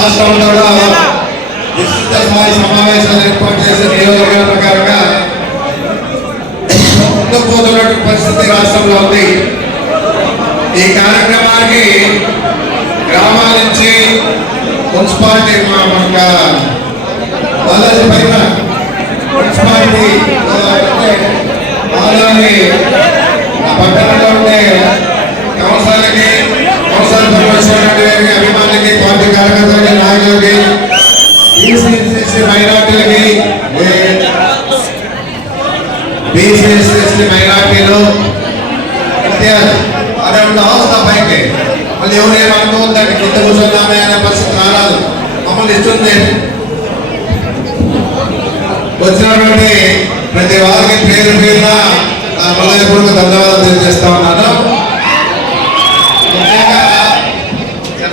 రాష్ట్రంలో కూడా విస్తృత ఏర్పాటు చేసే నియోజకవర్గ ప్రకారంగా ముందుకుపోతున్న పరిస్థితి రాష్ట్రంలో ఉంది. ఈ కార్యక్రమానికి గ్రామాల నుంచి మున్సిపాలిటీ మనక బాలాజీ పైన మున్సిపాలిటీ బాలాజీ పట్టణంలో ఉండే కౌన్సిలర్కి కౌన్సిలర్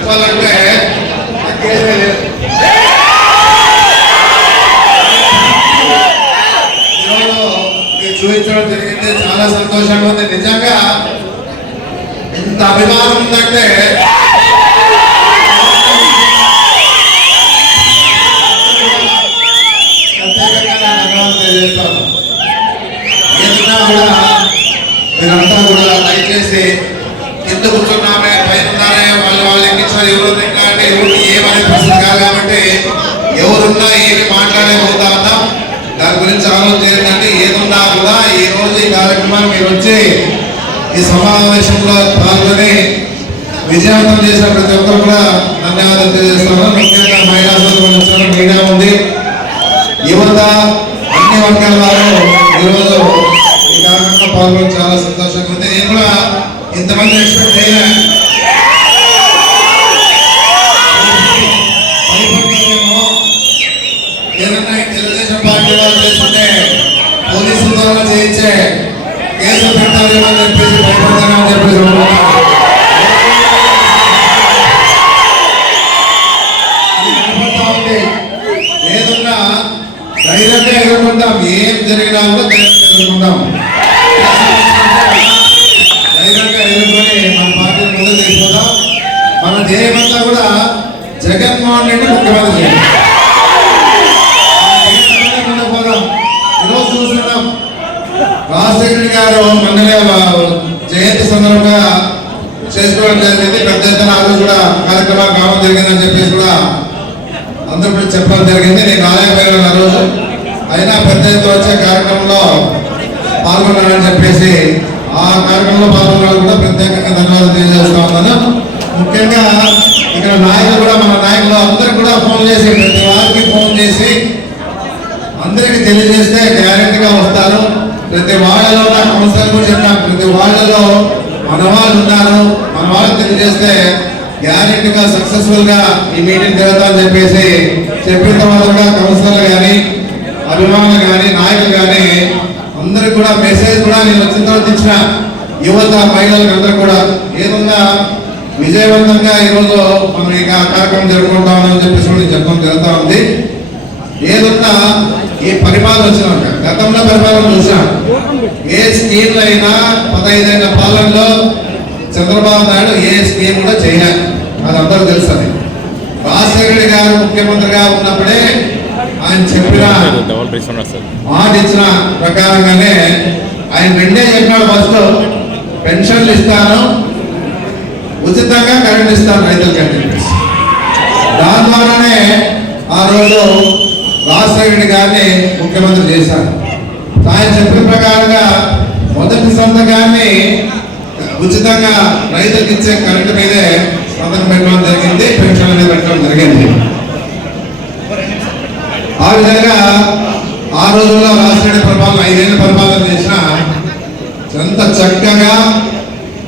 Well, ఎక్కినా ఏమనే పరిస్థితి కాదు కాబట్టి ఎవరున్నా ఏమి మాట్లాడే పోతా ఉన్నాం దాని గురించి ఆలోచన చేయండి ఏదున్నా కూడా ఈ రోజు ఈ కార్యక్రమాన్ని మీరు వచ్చి ఈ సమావేశంలో పాల్గొని విజయవంతం చేసిన ప్రతి ఒక్కరు కూడా ధన్యవాదాలు తెలియజేస్తున్నాను. ముఖ్యంగా మహిళా సోదరులు మీడియా ఉంది యువత అన్ని వర్గాల వారు ఈరోజు ఈ కార్యక్రమంలో పాల్గొని చాలా సంతోషంగా ఉంది. నేను కూడా ఇంతమంది ఎక్స్పెక్ట్ చేయలే. మన ధ్యేయమంతా కూడా జగన్మోహన్ రెడ్డి ముఖ్యమంత్రి ఈరోజు చూస్తున్నాం. రాజశేఖర్ గారు మొన్ననే జయంతి సందర్భంగా చేసుకోవడం జరిగింది. పెద్ద ఎత్తున ఆ రోజు కూడా కార్యక్రమం కావడం జరిగిందని చెప్పేసి కూడా అందరూ కూడా చెప్పడం జరిగింది. నేను ఆలయపోయాను ఆ రోజు. అయినా పెద్ద ఎత్తున వచ్చే కార్యక్రమంలో పాల్గొన్నానని చెప్పేసి ఆ కార్యక్రమంలో పాల్గొన్న కూడా ప్రత్యేకంగా ధన్యవాదాలు తెలియజేస్తా ఉన్నాను. ముఖ్యంగా ఇక్కడ నాయకులు కూడా మన నాయకులు అందరూ కూడా ఫోన్ చేసి ప్రతి వారికి ఫోన్ చేసి అందరికి తెలియజేస్తే గ్యారెంటీగా వస్తారు. ప్రతి వాళ్ళలో నా కౌన్సిలర్ కూడా చెప్పాను ప్రతి వాళ్ళలో మన వాళ్ళు ఉన్నారు. మన వాళ్ళకి తెలియజేస్తే గ్యారెంటీగా సక్సెస్ఫుల్గా ఈ మీటింగ్ జరుగుతుందని చెప్పేసి చెప్పిన తర్వాత కౌన్సిలర్లు కానీ అభిమానులు కానీ నాయకులు కానీ అందరికి కూడా మెసేజ్ కూడా నేను వచ్చిన తర్వాత ఇచ్చిన. యువత మహిళలకు అందరూ కూడా ఏదన్నా విజయవంతంగా ఈరోజు మనం ఇక కార్యక్రమం జరుపుకుంటామని చెప్పేసి కూడా చెప్పడం జరుగుతూ ఉంది. ఏదన్నా ఈ పరిపాలన వచ్చినాక గతంలో పరిపాలన చూసాం ఏ స్కీమ్లు అయినా పదహైదైన పాలనలో చంద్రబాబు నాయుడు ఏ స్కీమ్ కూడా చేయాలి. అది అందరూ తెలుసు అది. రాజశేఖర గారు ముఖ్యమంత్రిగా ఉన్నప్పుడే ఆయన చెప్పిన మాట ఇచ్చిన ప్రకారంగానే ఆయన రెండే చెప్పినాడు ఫస్ట్. పెన్షన్లు ఇస్తాను ఉచితంగా కరెంట్ ఇస్తాను రైతులకి అని చెప్పేసి దాని ద్వారానే ఆ రోజు రాజశేఖర గారిని ముఖ్యమంత్రి చేశారు. ఆయన చెప్పిన ప్రకారంగా మొదటి సంతకాన్ని ఉచితంగా రైతులకు ఇచ్చే కరెంటు మీదే సంతకం పెట్టడం జరిగింది పెన్షన్ అనేది పెట్టడం జరిగింది. ఆ విధంగా ఆ రోజుల్లో రాజశేఖర పరిపాలన ఐదేళ్ళ పరిపాలన చేసిన ఎంత చక్కగా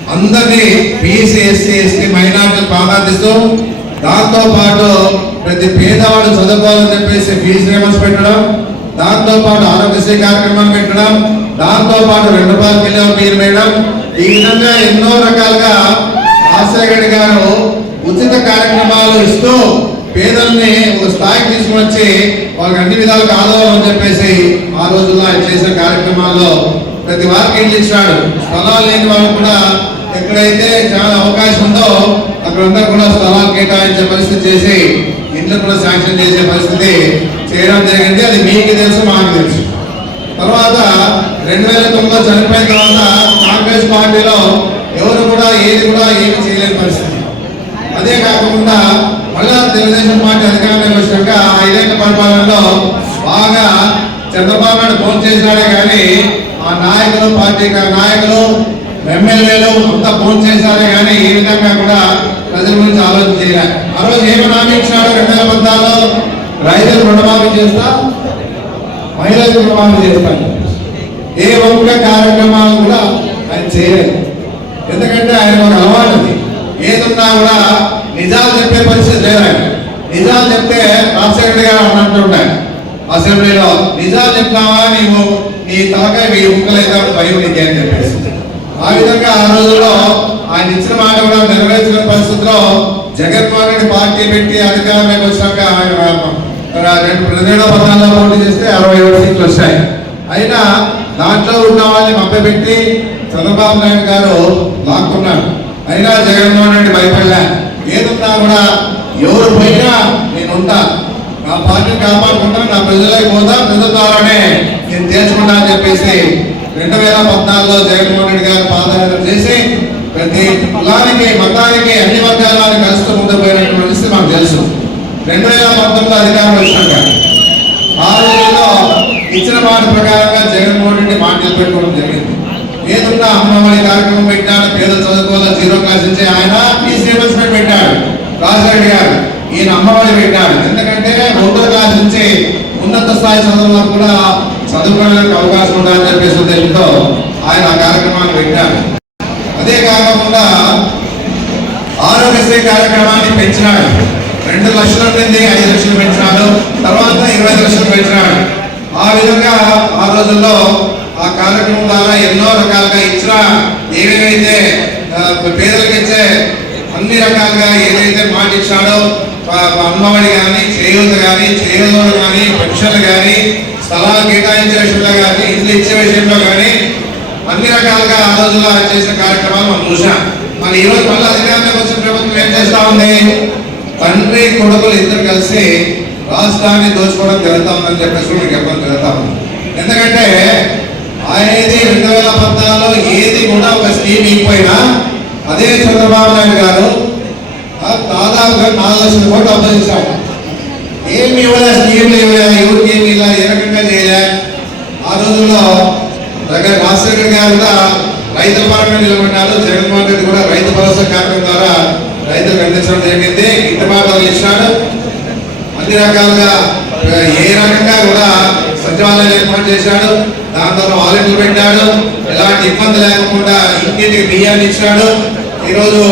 అందరినీ బీసీ ఎస్సీ ఎస్టీ మైనార్టీలు ప్రాధాన్యతూ దాంతో పాటు ప్రతి పేదవాడు చదువుకోవాలని చెప్పేసి ఫీజు రిమర్స్ పెట్టడం దాంతో పాటు ఆరోగ్యశ్రీ కార్యక్రమాలు పెట్టడం దాంతో పాటు రెండు రూపాయల కిలో మీరు వేయడం. ఈ విధంగా ఎన్నో రకాలుగా రాజశేఖర్ గారు ఉచిత కార్యక్రమాలు ఇస్తూ పేదల్ని ఒక స్థాయికి తీసుకుని వచ్చి వాళ్ళకి అన్ని విధాలుగా ఆదరణ చెప్పేసి ఆ రోజుల్లో ఆయన చేసిన కార్యక్రమాల్లో ప్రతి వారికి ఇల్లు ఇచ్చినాడు స్థలాలు లేని వాళ్ళు కూడా ఎక్కడైతే చాలా అవకాశం ఉందో అక్కడంతా కూడా స్థలాలు కేటాయించే పరిస్థితి చేసి ఇంట్లో కూడా శాంక్షన్ చేసే పరిస్థితి చేయడం జరిగింది. అది మీకు తెలుసు మాకు తెలుసు. తర్వాత రెండు వేల తొమ్మిదిలో చనిపోయిన తర్వాత కాంగ్రెస్ పార్టీలో ఎవరు కూడా ఏది కూడా ఏమి చేయలేని పరిస్థితి. అదే కాకుండా మళ్ళా తెలుగుదేశం పార్టీ అధికారంలోకి వచ్చినాక ఆ ఐదేళ్ళ పరిపాలనలో బాగా చంద్రబాబు నాయుడు ఫోన్ చేసినాడే కానీ ఆ నాయకులు పార్టీ నాయకులు ఎమ్మెల్యేలో కొంత ఫోన్ చేశారే కానీ ఏ విధంగా కూడా ప్రజల గురించి ఆలోచన చేయాలి. ఆ రోజు ఏమి హామీ ఇచ్చినాడు రెండు వేల పద్నాలుగులో? రైతులు రుణమాఫీ చేస్తా? మహిళలకు రుణమాఫీ చేస్తాను ఏ ఒక్క కార్యక్రమాలు కూడా ఆయన చేయలేదు. ఎందుకంటే ఆయన ఒక అలవాటు ఉంది. ఏదున్నా కూడా నిజాలు చెప్పే పరిస్థితి లేదు ఆయన. నిజాలు చెప్తే రాజశేఖర్ గారు అన్నట్టుంటారు అసెంబ్లీలో నిజాలు చెప్తావా నీవు? నీ తలకాయ వెయ్యి ముక్కలైతే భయం నీకేం చెప్పేసి. ఆ విధంగా ఆ రోజుల్లో ఆయన ఇచ్చిన మాట కూడా నెరవేర్చిన పరిస్థితిలో జగన్మోహన్ రెడ్డి పార్టీ పెట్టి అధికారంలోకి వచ్చాక ఆయన రెండు రెండు పద్నాలుగులో పోటీ చేస్తే అరవై ఏడు సీట్లు వచ్చాయి అయినా దాంట్లో ఉన్న వాళ్ళని మభ్యపెట్టి చంద్రబాబు నాయుడు గారు లాక్కున్నారు. అయినా జగన్మోహన్ రెడ్డి భయపడలే. ఏదున్నా కూడా ఎవరు పోయినా నేను ఉంటా. నా పార్టీని కాపాడుకుంటా నా ప్రజలకు పోతా ప్రజల ద్వారానే నేను తెలుసుకుంటా అని చెప్పేసి రెండు వేల పద్నాలుగులో జగన్మోహన్ రెడ్డి గారు పాదయాత్ర చేసి ప్రతి కులానికి మతానికి అన్ని వర్గాల వారిని కలుస్తూ ముందుకు పోయినటువంటి మాకు తెలుసు. రెండు వేల పంతొమ్మిదిలో అధికారం వచ్చినాక ఆ రోజుల్లో ఇచ్చిన మాట ప్రకారంగా జగన్మోహన్ రెడ్డి మాట నిలబెట్టుకోవడం జరిగింది. ఏదున్నా అమ్మఒడి కార్యక్రమం పెట్టాడు పేద చదువుకోవాలి జీరో క్లాస్ ఇచ్చే ఆయన ఫీజు రియంబర్స్మెంట్ పెట్టాడు. రాజరెడ్డి గారు ఈయన అమ్మఒడి పెట్టాడు. ఎందుకంటే రెండో క్లాస్ నుంచి ఉన్నత స్థాయి చదువులకు కూడా చదువుకోవడానికి అవకాశం ఉండాలని చెప్పేసి ఉద్దేశంతో ఆయన ఆ కార్యక్రమాన్ని పెట్టాడు అదే కాకుండా ఆరోగ్యశ్రీ కార్యక్రమాన్ని పెంచినాడు. రెండు లక్షల నుండి ఐదు లక్షలు పెంచినాడు. తర్వాత ఇరవై లక్షలు పెంచినాడు. ఆ విధంగా ఆ రోజుల్లో ఆ కార్యక్రమం ద్వారా ఎన్నో రకాలుగా ఇచ్చిన ఏవేవైతే పేదలకు ఇచ్చే అన్ని రకాలుగా ఏదైతే మాట ఇచ్చాడో అమ్మఒడి కానీ చేయూత కానీ చేయూతలు కానీ పెన్షన్లు కానీ స్థలాలు కేటాయించే విషయంలో కానీ ఇంట్లో ఇచ్చే విషయంలో కానీ అన్ని రకాలుగా ఆ రోజుల్లో ఆయన చేసిన కార్యక్రమాలు మనం చూసాం మరి ఈ రోజు మళ్ళీ అధికారంలోకి వచ్చిన ప్రభుత్వం ఏం చేస్తా ఉంది? తండ్రి కొడుకులు ఇద్దరు కలిసి రాష్ట్రాన్ని దోచుకోవడం జరుగుతా ఉందని చెప్పేసి కూడా మీకు చెప్పడం జరుగుతా ఉంది. ఎందుకంటే ఆయనది రెండు వేల పద్నాలుగులో ఏది కూడా ఒక స్కీమ్ ఇవ్వకపోయినా అదే చంద్రబాబు నాయుడు గారు దాదాపుగా నాలుగు లక్షల కోట్లు అప్పు ఏమి ఇవ్వలే స్కీమ్లు ఇవ్వలే ఎవరికి ఏమి ఇలా ఏ రకంగా చేయలే. ఆ రోజుల్లో దగ్గర రాజశేఖర్ గారు కూడా రైతు పరంగా నిలబడ్డారు. జగన్మోహన్ రెడ్డి కూడా రైతు భరోసా కార్యక్రమం ద్వారా రైతులకు అందించడం జరిగింది. గిట్టుబాటు ఇచ్చాడు. అన్ని రకాలుగా ఏ రకంగా కూడా సచివాలయం ఏర్పాటు చేశాడు. దాని ద్వారా వాలంటీర్లు పెట్టాడు. ఎలాంటి ఇబ్బంది లేకుండా ఇంటింటికి బియ్యాన్ని ఇచ్చాడు. ఈరోజు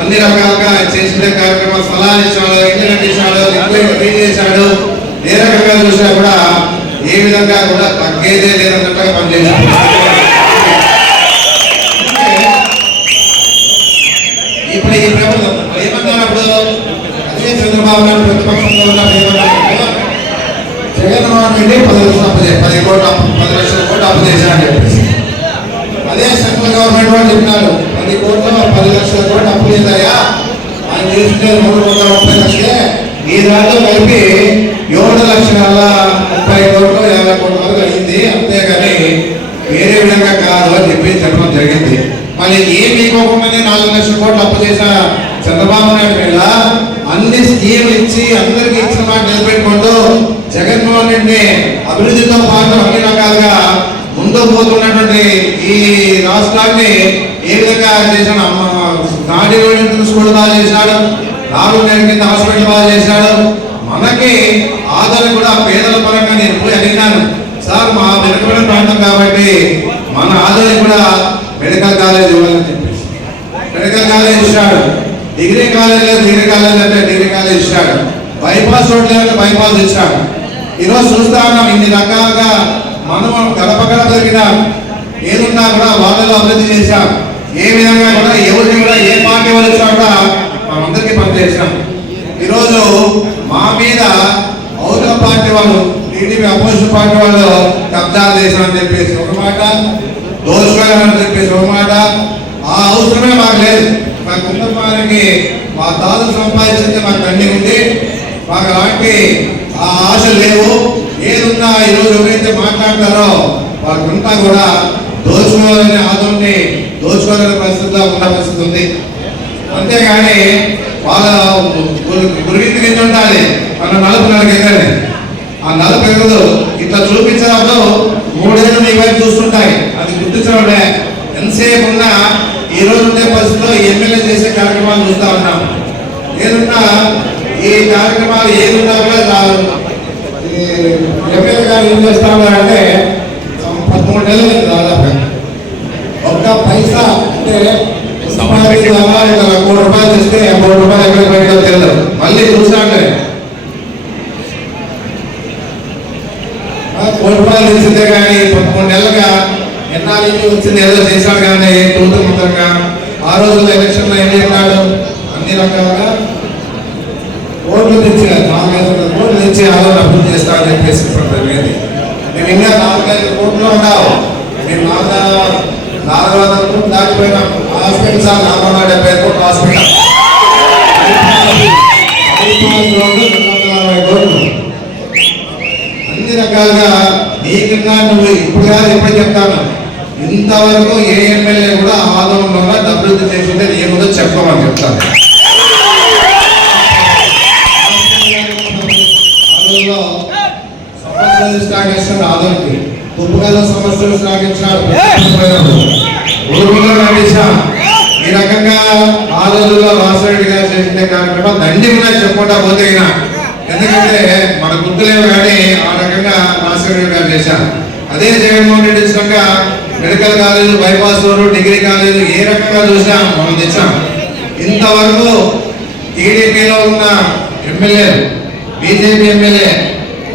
అన్ని రకాలుగా చేసిన కార్యక్రమాలు స్థలాలు ఇచ్చాడు ఇంజనీర్ ఇచ్చాడు లిక్విడ్ చేశాడు. ఏ రకంగా చూసినా కూడా ఏ విధంగా కూడా తగ్గేదే లేదన్నట్టుగా పనిచేశాడు ఇప్పుడు ఈ ప్రభుత్వం ఏమన్నారు అప్పుడు అదే చంద్రబాబు నాయుడు ప్రతిపక్షంలో ఉన్నప్పుడు జగన్మోహన్ రెడ్డి పది లక్షలు అప్పు పది కోట్లు పది లక్షల కోట్లు అప్పు చేశారని చెప్పేసి. అదే సెంట్రల్ గవర్నమెంట్ వాళ్ళు చెప్పినారు పది కోట్లు పంపిందయ్యా ఆయన చేసింది మూడు వందల ముప్పై లక్షలే. ఈ దాంట్లో కలిపి ఏడు లక్షల ముప్పై కోట్లు యాభై కోట్ల వరకు అయింది. అంతేగాని వేరే విధంగా కాదు అని చెప్పి చెప్పడం జరిగింది. మళ్ళీ ఏం ఇవ్వకుండానే నాలుగు లక్షల కోట్లు అప్పు చేసిన చంద్రబాబు నాయుడు మీద అన్ని స్కీములు ఇచ్చి అందరికి ఇచ్చిన మాట నిలబెట్టుకుంటూ జగన్మోహన్ రెడ్డి అభివృద్ధితో పాటు అన్ని రకాలుగా ముందు పోతున్నటువంటి ఈ రాష్ట్రాన్ని ఏ విధంగా చేసిన అమ్మ నాటి రోజు స్కూల్ బాగా చేశాడు. నాలుగు నెలల కింద హాస్పిటల్ బాగా చేశాడు. మనకి ఆదరణ కూడా పేదల పరంగా నేను పోయి అడిగినాను. సార్ మా వెనుకబడిన ప్రాంతం కాబట్టి మన ఆదరణ కూడా మెడికల్ కాలేజ్ ఇవ్వాలని చెప్పేసి. మెడికల్ కాలేజ్ ఇచ్చాడు. డిగ్రీ కాలేజ్ లేదు డిగ్రీ కాలేజ్ అంటే డిగ్రీ కాలేజ్ ఇచ్చాడు. బైపాస్ రోడ్లు అంటే బైపాస్ ఇచ్చాడు. ఈరోజు చూస్తా ఉన్నాం ఇన్ని రకాలుగా మనం గడప గడప జరిగిన ఏదున్నా కూడా వాళ్ళలో అభివృద్ధి చేశాం. ఏ విధంగా కూడా ఎవరిని కూడా ఏ పార్టీ వాళ్ళు వచ్చినా కూడా మనందరికీ పనిచేసినాం ఈరోజు మా మీద అవతల పార్టీ వాళ్ళు టీడీపీ అపోజిషన్ పార్టీ వాళ్ళు కబ్జాలు చేశామని చెప్పేసి ఒక మాట దోషులని చెప్పేసి ఒక మాట. ఆ అవసరమే మాకు లేదు. మా కుటుంబానికి మా తాతలు సంపాదించింది మాకు తండ్రి ఉంది. మాకు అలాంటి ఆ ఆశ లేవు. ఏదున్నా ఈరోజు ఎవరైతే మాట్లాడతారో వాళ్ళంతా కూడా దోచుకోవాలనే ఆదోని దోచుకోవాలనే పరిస్థితిలో ఉన్న పరిస్థితి ఉంది. అంతేగాని వాళ్ళ గురించి కింద ఉండాలి? మన నలుపు నలుగు ఎగరని ఆ నలుపు ఎగదు ఇట్లా చూపించినప్పుడు మూడేళ్ళు మీ వైపు చూస్తుంటాయి. అది గుర్తించడమే ఎంతసేపు ఉన్నా ఈ రోజు ఉండే పరిస్థితిలో ఎమ్మెల్యే చేసే కార్యక్రమాలు చూస్తా ఉన్నాం ఏదున్నా ఈ కార్యక్రమాలు ఏదున్నా కూడా ఎమ్మెల్యే గారు ఏం చేస్తా పదమూడు నెలలు దాదాపు పైసా అంటే కోటి రూపాయలు ఇస్తే కోటి రూపాయలు ఎక్కడికి పోయిందో తెలియదు మళ్ళీ చూసాంటే కోటి రూపాయలు తెలిసిందే కానీ పదమూడు నెలలుగా నుంచి వచ్చింది ఏదో చేశాడు కానీ తూతు ఆ రోజుల్లో ఎలక్షన్లో ఏం చెప్పాడు అన్ని రకాలుగా ఓట్లు తెచ్చి నాలుగైదు కోట్లు తెచ్చి ఆలో అభివృద్ధి చేస్తా అని చెప్పేసి మేము ఇంకా నాలుగైదు కోట్లు ఉన్నావు మేము నాలుగు నాలుగు వందల కోట్లు దాటిపోయినాం హాస్పిటల్ సార్ నాలుగు వందల డెబ్బై ఐదు కోట్లు హాస్పిటల్. అన్ని రకాలుగా నీకన్నా నువ్వు ఇప్పుడు కాదు ఎప్పుడు చెప్తాను. ఇంతవరకు ఏ ఎమ్మెల్యే కూడా ఆదోళనలో అభివృద్ధి చేసిందే ఏముందో చెప్పమని చెప్తాను. ఆదోళనలో తుప్పుగల సమస్యలు నడిచాం ఈ రకంగా ఆ రోజుల్లో వాసరెడ్డి గారు చేసిన కార్యక్రమం దండి కూడా చెప్పుకుంటా పోతే ఎందుకంటే మన గుర్తులేవు కానీ ఆ రకంగా వాసరెడ్డి గారు చేశారు. అదే జగన్మోహన్ రెడ్డి ఇచ్చినాక medical college bypass road degree college ఏ రకంగా చూసాం మనం తెచ్చాం. ఇంతవరకు టీడీపీలో ఉన్న ఎమ్మెల్యే బీజేపీ ఎమ్మెల్యే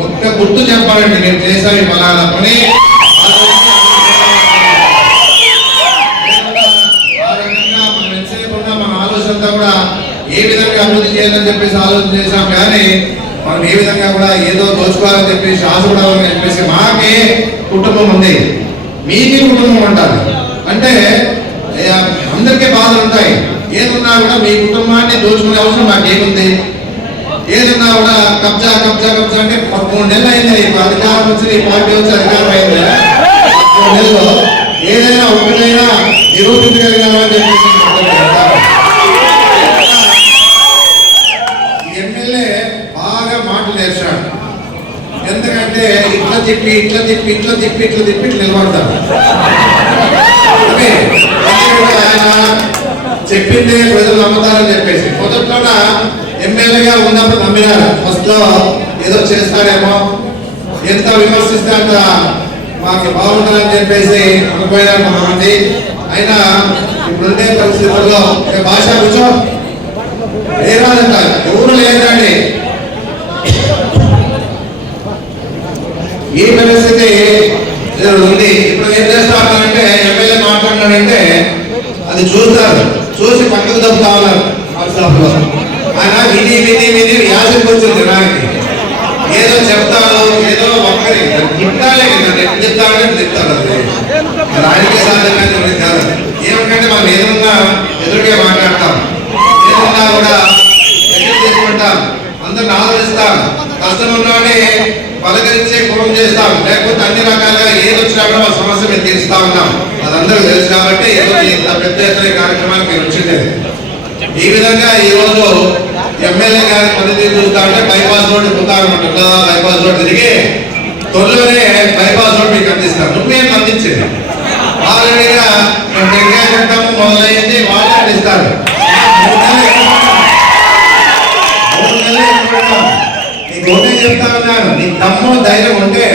ఒక్క గుర్తు చెప్పాలండి నేను చేశాను ఈ ఫలానా పని. మన కూడా ఏ విధంగా అభివృద్ధి చేయాలని చెప్పేసి ఆలోచన చేశాం. కానీ మనం ఏ విధంగా కూడా ఏదో దోచుకోవాలని చెప్పేసి ఆశపడాలని చెప్పేసి మాకే కుటుంబం ఉంది. మీకే కుటుంబం అంటారు. అంటే అందరికీ బాధలు ఉంటాయి ఏమున్నా కూడా మీ కుటుంబాన్ని దోచుకునే అవసరం మాకేముంది? ఏదన్నా కూడా కబ్జా కబ్జా కబ్జా అంటే పదమూడు నెలలు అయింది. ఇప్పుడు అధికారం వచ్చి ఈ పార్టీ వచ్చి అధికారం అయింది. మూడు నెలలు. ఏదైనా ఒకటైనా నిరూపించగలిగినా అని చెప్పేసి ఎమ్మెల్యే బాగా మాటలు నేర్చాడు. ఎందుకంటే ఇట్లా తిప్పి ఇట్లా తిప్పి ఇట్లా తిప్పి ఇట్లా తిప్పి ఇట్లా నిలబడతాడు. ఆయన చెప్పిందే ప్రజలు నమ్ముతారని చెప్పేసి. మొదట్లో ఎమ్మెల్యేగా ఉన్నప్పుడు నమ్మినారు. ఫస్ట్లో ఏదో చేస్తారేమో ఎంత విమర్శిస్తే అంత మాకు బాగుంటుందని చెప్పేసి అనుకోయినారు మహామండి అయినా ఇప్పుడుండే పరిస్థితుల్లో భాష కూర్చో ఏ ఎవరు లేదండి ఈ పరిస్థితి ఉంది. ఇప్పుడు ఏం చేస్తా ఎమ్మెల్యే మాట్లాడినాడంటే అది చూస్తారు. చూసి పక్కకు తప్పుతా ఉన్నారు వాట్సాప్లో ఆయన విని విని విని యాసకి వచ్చింది జనానికి. ఏదో చెప్తాడు ఏదో ఒక్కరి తిట్టాలే కదా నేను చెప్తాడే చెప్తాడు అది అది ఆయనకే కాదు. ఏమంటే మనం ఏదన్నా ఎదురుగా మాట్లాడతాం. ఏదన్నా కూడా ఎదురు చేసుకుంటాం. అందరిని ఆదరిస్తాం. కష్టం ఉన్నాడే పలకరించే గుణం చేస్తాం. లేకపోతే అన్ని రకాలుగా ఏది వచ్చినా కూడా మా సమస్య మేము తీరుస్తా ఉన్నాం. అది అందరూ తెలుసు కాబట్టి ఏదో ఇంత పెద్ద ఎత్తున కార్యక్రమానికి మీరు వచ్చింది. ఈ విధంగా ఈ రోజు ఎమ్మెల్యే గారి పద్ధతి చూస్తా ఉంటే బైపాస్ రోడ్ పుతారం కదా బైపాస్ రోడ్ తిరిగి త్వరలోనే బైపాస్ రోడ్ మీకు అందిస్తారు నువ్వేం అందించింది. ఆల్రెడీగా మేము టెక్నికల్ చట్టం మొదలైంది వాళ్ళే అందిస్తారు. నీకు చెప్తా ఉన్నాను. నీ దమ్ము ధైర్యం ఉంటే